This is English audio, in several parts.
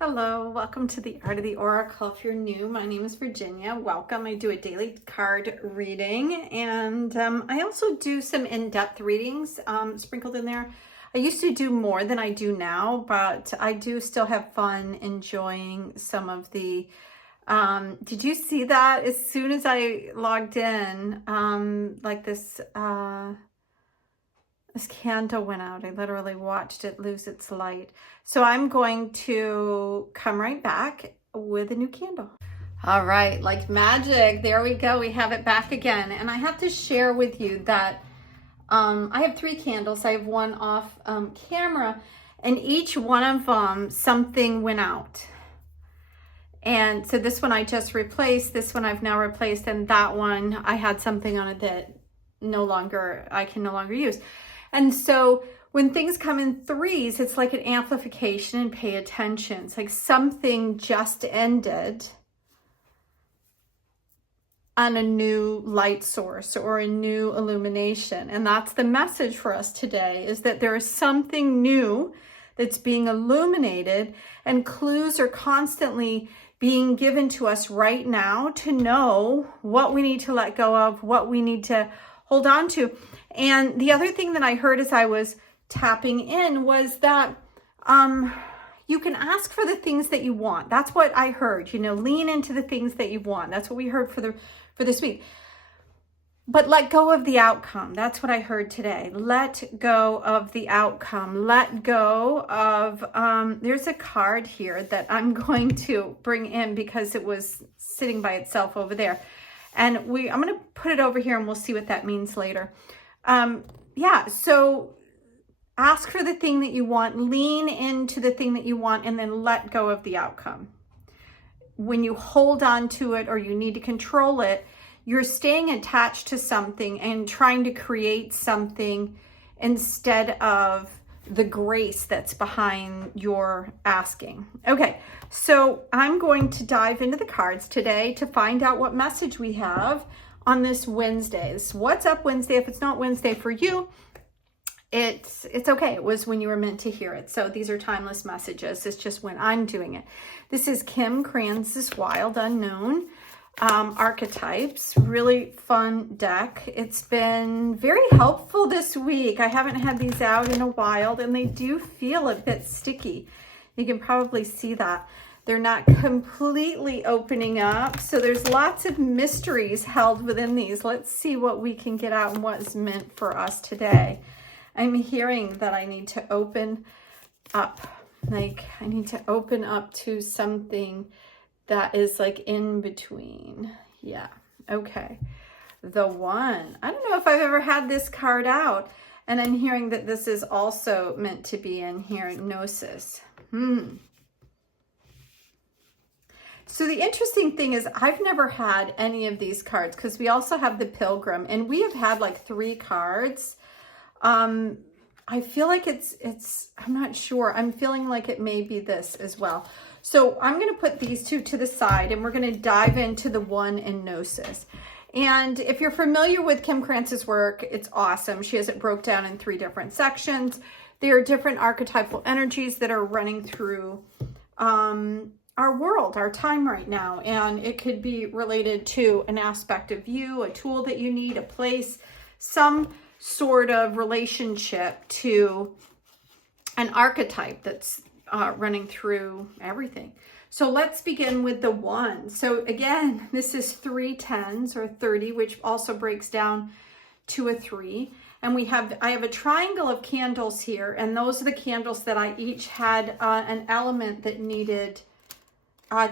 Hello, welcome to the Art of the Oracle. If you're new, my name is Virginia. Welcome. I do a daily card reading, and I also do some in-depth readings sprinkled in there. I used to do more than I do now, but I do still have fun enjoying some of the did you see that? As soon as I logged in, like this candle went out. I literally watched it lose its light. So I'm going to come right back with a new candle. All right, like magic, there we go. We have it back again. And I have to share with you that I have 3 candles. I have one off camera, and each one of them, something went out. And so this one I just replaced, this one I've now replaced, and that one I had something on it that I can no longer use. And so when things come in threes, it's like an amplification and pay attention. It's like something just ended on a new light source or a new illumination. And that's the message for us today, is that there is something new that's being illuminated, and clues are constantly being given to us right now to know what we need to let go of, what we need to hold on to. And the other thing that I heard as I was tapping in was that you can ask for the things that you want. That's what I heard, lean into the things that you want. That's what we heard for this week. But let go of the outcome. That's what I heard today. Let go of the outcome. Let go of, there's a card here that I'm going to bring in because it was sitting by itself over there. And I'm going to put it over here and we'll see what that means later. So ask for the thing that you want, lean into the thing that you want, and then let go of the outcome. When you hold on to it or you need to control it, you're staying attached to something and trying to create something instead of the grace that's behind your asking. Okay, so I'm going to dive into the cards today to find out what message we have on this Wednesday. This What's Up Wednesday. If it's not Wednesday for you, it's okay. It was when you were meant to hear it. So these are timeless messages. It's just when I'm doing it. This is Kim Krans' Wild Unknown Archetypes. Really fun deck. It's been very helpful this week. I haven't had these out in a while, and they do feel a bit sticky. You can probably see that. They're not completely opening up. So there's lots of mysteries held within these. Let's see what we can get out and what's meant for us today. I'm hearing that I need to open up. Like I need to open up to something that is like in between. Yeah. Okay. The One. I don't know if I've ever had this card out. And I'm hearing that this is also meant to be in here. Gnosis. So the interesting thing is I've never had any of these cards because we also have the Pilgrim, and we have had like 3 cards. I feel like it's, I'm not sure. I'm feeling like it may be this as well. So I'm going to put these 2 to the side, and we're going to dive into the One in Gnosis. And if you're familiar with Kim Krans' work, it's awesome. She has it broke down in 3 different sections. There are different archetypal energies that are running through our world, our time right now. And it could be related to an aspect of you, a tool that you need, a place, some sort of relationship to an archetype that's running through everything. So let's begin with the One. So again, this is 3 10s or 30, which also breaks down to a 3. And I have a triangle of candles here, and those are the candles that I each had an element that needed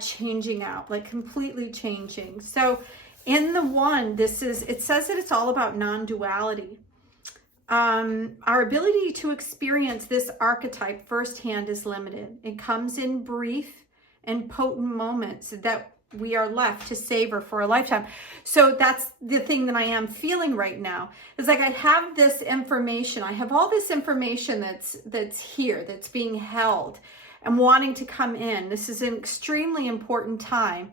changing out, like completely changing. So in the One, it says that it's all about non-duality. Our ability to experience this archetype firsthand is limited. It comes in brief and potent moments that we are left to savor for a lifetime. So that's the thing that I am feeling right now. It's like I have this information. I have all this information that's here, that's being held and wanting to come in. This is an extremely important time.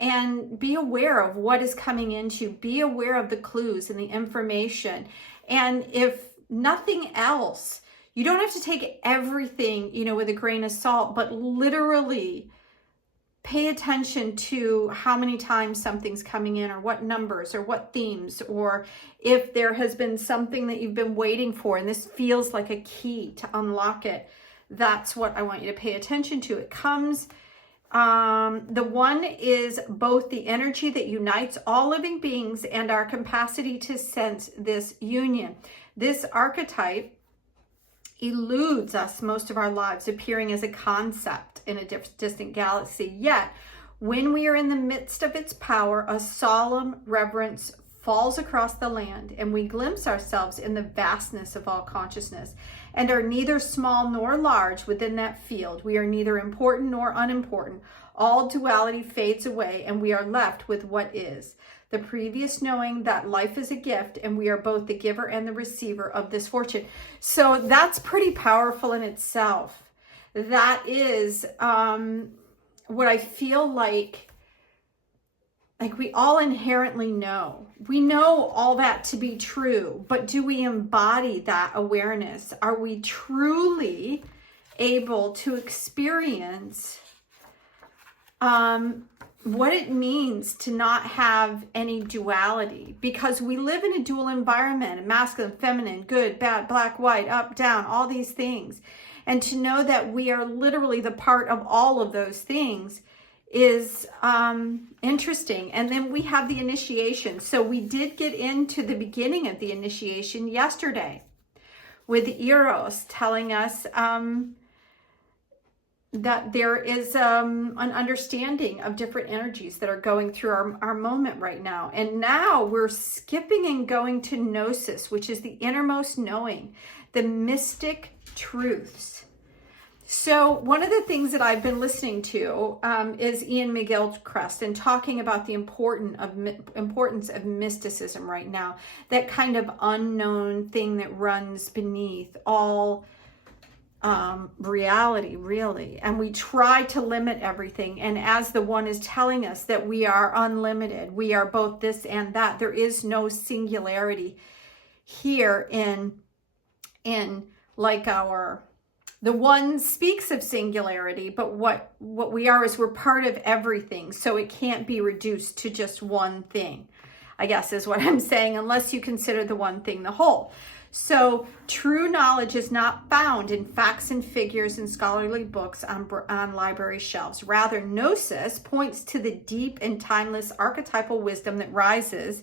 And be aware of what is coming into. Be aware of the clues and the information. And if nothing else, You don't have to take everything, you know, with a grain of salt, but literally pay attention to how many times something's coming in, or what numbers, or what themes, or if there has been something that you've been waiting for and this feels like a key to unlock it. That's what I want you to pay attention to. It comes, the one is both the energy that unites all living beings and our capacity to sense this union. This archetype eludes us most of our lives, appearing as a concept in a distant galaxy. Yet, when we are in the midst of its power, a solemn reverence falls across the land, and we glimpse ourselves in the vastness of all consciousness, and are neither small nor large within that field. We are neither important nor unimportant. All duality fades away, and we are left with what is. The previous knowing that life is a gift, and we are both the giver and the receiver of this fortune. So that's pretty powerful in itself. That is what I feel like we all inherently know. We know all that to be true, but do we embody that awareness? Are we truly able to experience what it means to not have any duality? Because we live in a dual environment, masculine, feminine, good, bad, black, white, up, down, all these things. And to know that we are literally the part of all of those things is interesting. And then we have the initiation. So we did get into the beginning of the initiation yesterday with Eros telling us that there is an understanding of different energies that are going through our moment right now. And now we're skipping and going to Gnosis, which is the innermost knowing, the mystic truths. So one of the things that I've been listening to is Ian McGilchrist, and talking about the importance of mysticism right now, that kind of unknown thing that runs beneath all reality, really. And we try to limit everything. And as the one is telling us that we are unlimited, we are both this and that. There is no singularity here in like the one speaks of singularity, but what we are is we're part of everything. So it can't be reduced to just one thing, I guess is what I'm saying, unless you consider the one thing the whole. So true knowledge is not found in facts and figures and scholarly books on library shelves. Rather, Gnosis points to the deep and timeless archetypal wisdom that rises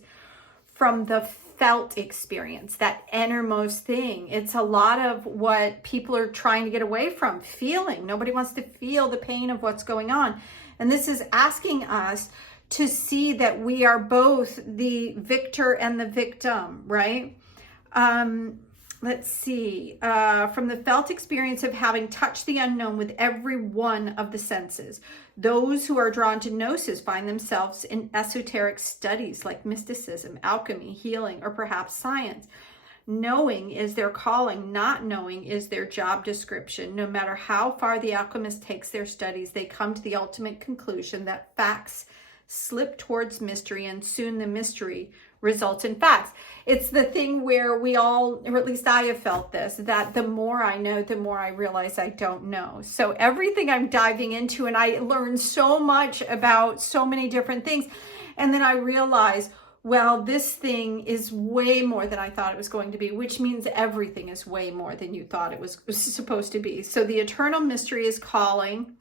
from the felt experience, that innermost thing. It's a lot of what people are trying to get away from, feeling. Nobody wants to feel the pain of what's going on. And this is asking us to see that we are both the victor and the victim, right? Let's see, from the felt experience of having touched the unknown with every one of the senses. Those who are drawn to Gnosis find themselves in esoteric studies like mysticism, alchemy, healing, or perhaps science. Knowing is their calling, not knowing is their job description. No matter how far the alchemist takes their studies, they come to the ultimate conclusion that facts slip towards mystery, and soon the mystery results in facts. It's the thing where we all, or at least I have felt this, that the more I know, the more I realize I don't know. So everything I'm diving into, and I learned so much about so many different things. And then I realize, well, this thing is way more than I thought it was going to be, which means everything is way more than you thought it was supposed to be. So the eternal mystery is calling.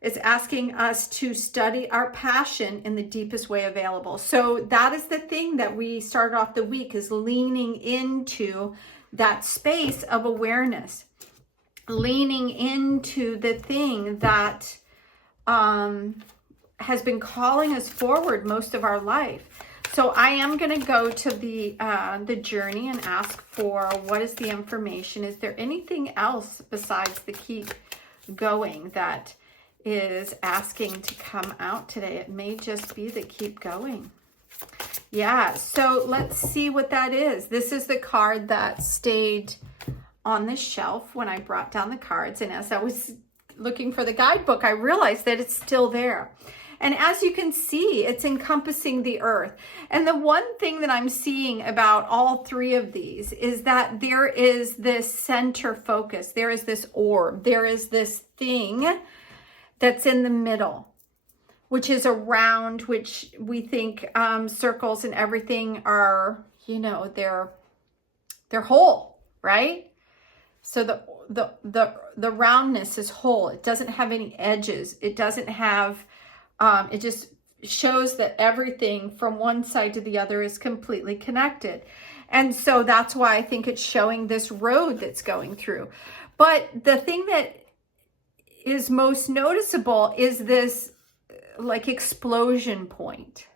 It's asking us to study our passion in the deepest way available. So that is the thing that we started off the week, is leaning into that space of awareness, leaning into the thing that has been calling us forward most of our life. So I am going to go to the journey and ask for what is the information. Is there anything else besides the keep going that is asking to come out today? It may just be the keep going. Yeah, so let's see what that is. This is the card that stayed on the shelf when I brought down the cards, and as I was looking for the guidebook, I realized that it's still there. And as you can see, it's encompassing the earth. And the one thing that I'm seeing about all three of these is that there is this center focus. There is this orb. There is this thing that's in the middle, which is a round, which we think circles and everything are, you know, they're whole, right? So the roundness is whole. It doesn't have any edges. It doesn't have, it just shows that everything from one side to the other is completely connected. And so that's why I think it's showing this road that's going through. But the thing that is most noticeable is this like explosion point.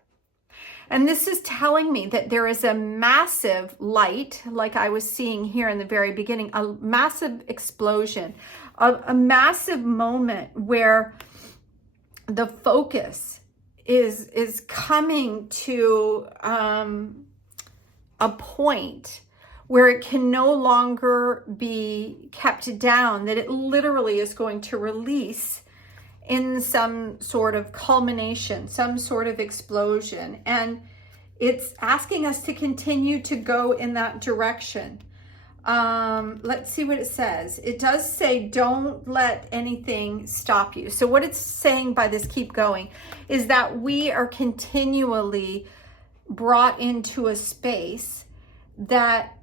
And this is telling me that there is a massive light, like I was seeing here in the very beginning, a massive explosion, a massive moment where the focus is coming to a point where it can no longer be kept down, that it literally is going to release in some sort of culmination, some sort of explosion. And it's asking us to continue to go in that direction. Let's see what it says. It does say, don't let anything stop you. So what it's saying by this keep going is that we are continually brought into a space that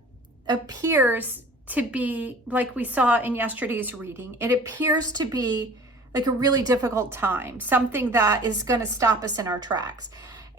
appears to be, like we saw in yesterday's reading, it appears to be like a really difficult time, something that is going to stop us in our tracks.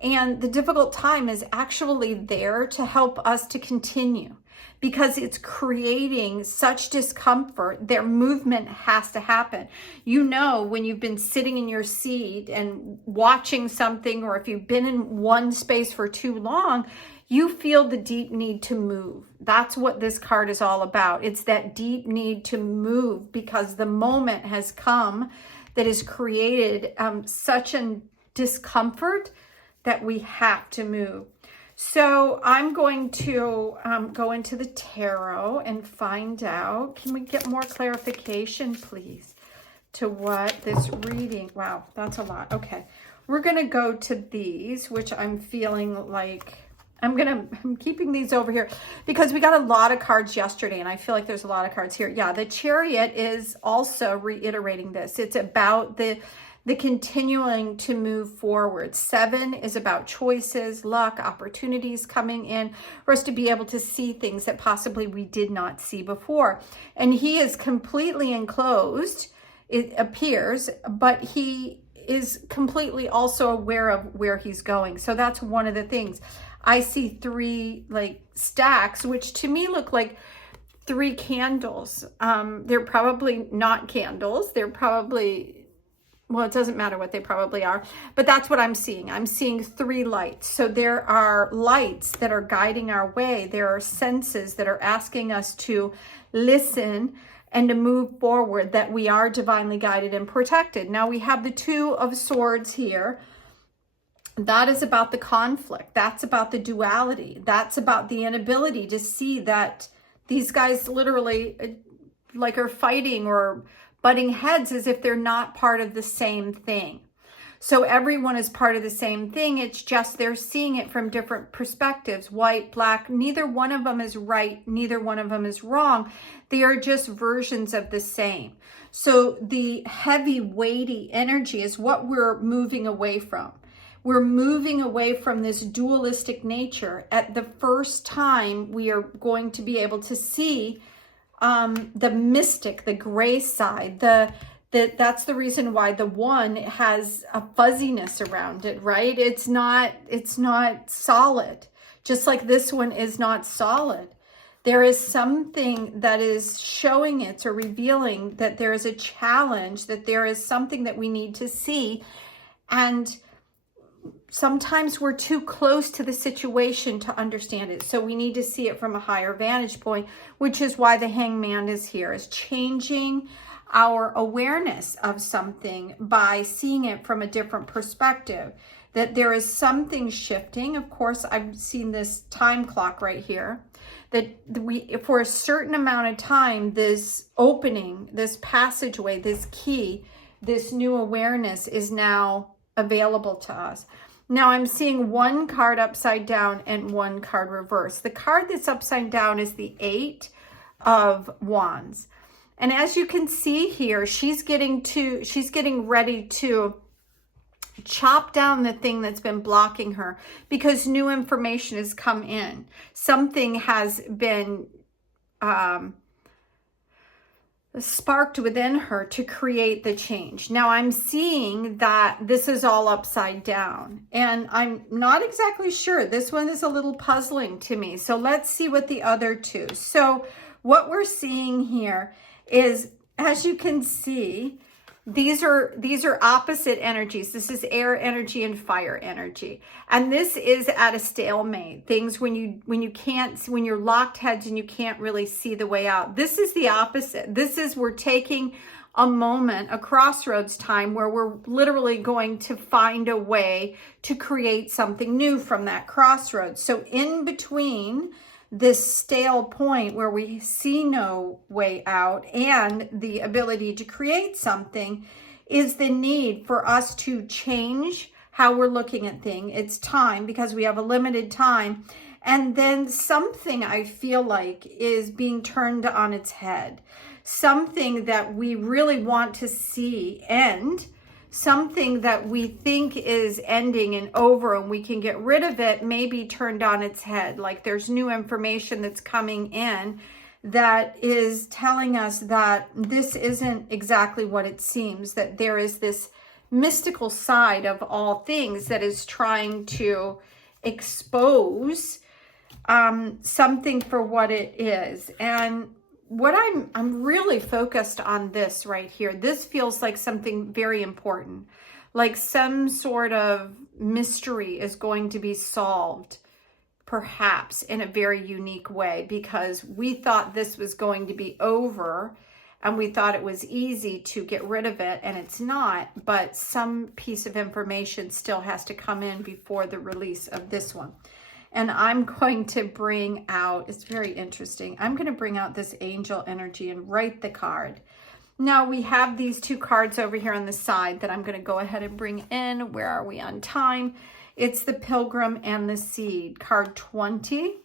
And the difficult time is actually there to help us to continue, because it's creating such discomfort. Their movement has to happen. You know, when you've been sitting in your seat and watching something, or if you've been in one space for too long, you feel the deep need to move. That's what this card is all about. It's that deep need to move, because the moment has come that has created such a discomfort that we have to move. So I'm going to go into the tarot and find out, can we get more clarification, please, to what this reading, wow, that's a lot. Okay, we're going to go to these, which I'm feeling like, I'm keeping these over here because we got a lot of cards yesterday, and I feel like there's a lot of cards here. Yeah, the Chariot is also reiterating this. It's about the continuing to move forward. 7 is about choices, luck, opportunities coming in for us to be able to see things that possibly we did not see before. And he is completely enclosed, it appears, but he is completely also aware of where he's going. So that's one of the things. I see 3 like stacks, which to me look like 3 candles. They're probably not candles. They're probably, well, it doesn't matter what they probably are, but that's what I'm seeing. I'm seeing 3 lights. So there are lights that are guiding our way. There are senses that are asking us to listen and to move forward, that we are divinely guided and protected. Now we have the 2 of Swords here. That is about the conflict. That's about the duality. That's about the inability to see that these guys literally like are fighting or butting heads as if they're not part of the same thing. So everyone is part of the same thing. It's just they're seeing it from different perspectives. White, black, neither one of them is right. Neither one of them is wrong. They are just versions of the same. So the heavy, weighty energy is what we're moving away from. We're moving away from this dualistic nature. At the first time, we are going to be able to see the mystic, the gray side. That's the reason why the 1 has a fuzziness around it, right? It's not solid. Just like this one is not solid. There is something that is showing it or revealing that there is a challenge, that there is something that we need to see. And sometimes we're too close to the situation to understand it. So we need to see it from a higher vantage point, which is why the Hangman is here, is changing our awareness of something by seeing it from a different perspective, that there is something shifting. Of course, I've seen this time clock right here, that we, for a certain amount of time, this opening, this passageway, this key, this new awareness is now available to us. Now I'm seeing one card upside down and one card reversed. The card that's upside down is the 8 of Wands. And as you can see here, she's getting ready to chop down the thing that's been blocking her because new information has come in. Something has been sparked within her to create the change. Now I'm seeing that this is all upside down and I'm not exactly sure. This one is a little puzzling to me. So let's see what the other two. So what we're seeing here is, as you can see, these are opposite energies. This is air energy and fire energy. And this is at a stalemate. Things when you're locked heads and you can't really see the way out. This is the opposite. This is, we're taking a moment, a crossroads time where we're literally going to find a way to create something new from that crossroads. So in between this stale point where we see no way out and the ability to create something is the need for us to change how we're looking at things. It's time because we have a limited time. And then something I feel like is being turned on its head. Something that we really want to see end. Something that we think is ending and over and we can get rid of it may be turned on its head. Like there's new information that's coming in that is telling us that this isn't exactly what it seems, that there is this mystical side of all things that is trying to expose something for what it is. And what I'm really focused on this right here. This feels like something very important, like some sort of mystery is going to be solved, perhaps in a very unique way, because we thought this was going to be over and we thought it was easy to get rid of it, and it's not, but some piece of information still has to come in before the release of this one. And I'm going to bring out, it's very interesting, I'm going to bring out this angel energy and write the card. Now we have these two cards over here on the side that I'm going to go ahead and bring in. Where are we on time? It's the Pilgrim and the Seed, card 20.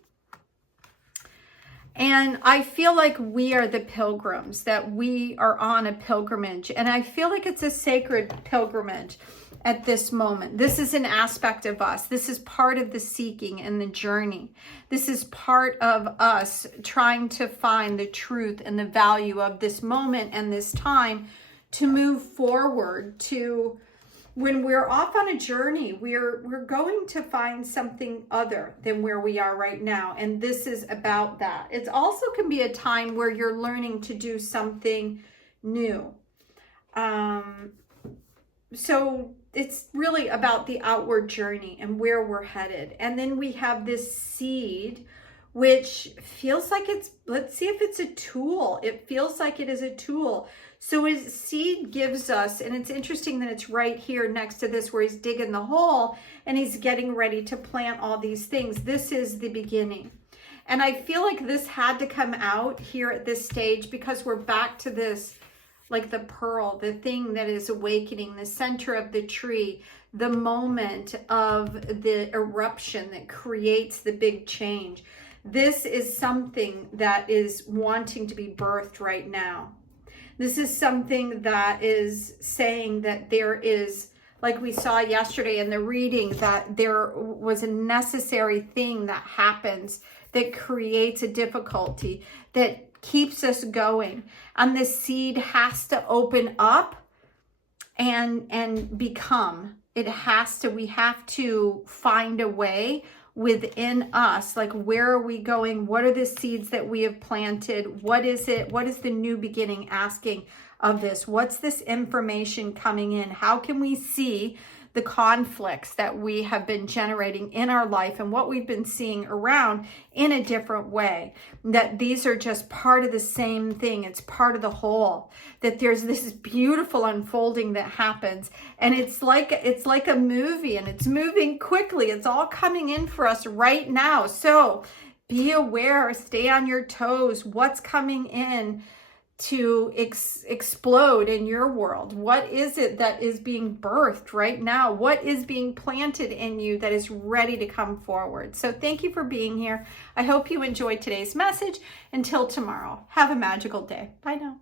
And I feel like we are the pilgrims, that we are on a pilgrimage. And I feel like it's a sacred pilgrimage at this moment. This is an aspect of us. This is part of the seeking and the journey. This is part of us trying to find the truth and the value of this moment and this time to move forward to when we're off on a journey, we're going to find something other than where we are right now. And this is about that. It also can be a time where you're learning to do something new. So it's really about the outward journey and where we're headed. And then we have this seed, which feels like it's, let's see if it's a tool. It feels like it is a tool. So his seed gives us, and it's interesting that it's right here next to this where he's digging the hole and he's getting ready to plant all these things. This is the beginning. And I feel like this had to come out here at this stage because we're back to this, like the pearl, the thing that is awakening, the center of the tree, the moment of the eruption that creates the big change. This is something that is wanting to be birthed right now. This is something that is saying that there is, like we saw yesterday in the reading, that there was a necessary thing that happens that creates a difficulty, that keeps us going. And the seed has to open up and become. It has to, we have to find a way within us, like where are we going? What are the seeds that we have planted? What is it? What is the new beginning asking of this? What's this information coming in? How can we see the conflicts that we have been generating in our life and what we've been seeing around in a different way? That these are just part of the same thing. It's part of the whole. That there's this beautiful unfolding that happens, and it's like a movie, and it's moving quickly. It's all coming in for us right now. So be aware, stay on your toes. What's coming in to explode in your world? What is it that is being birthed right now? What is being planted in you that is ready to come forward? So thank you for being here. I hope you enjoyed today's message. Until tomorrow, have a magical day. Bye now.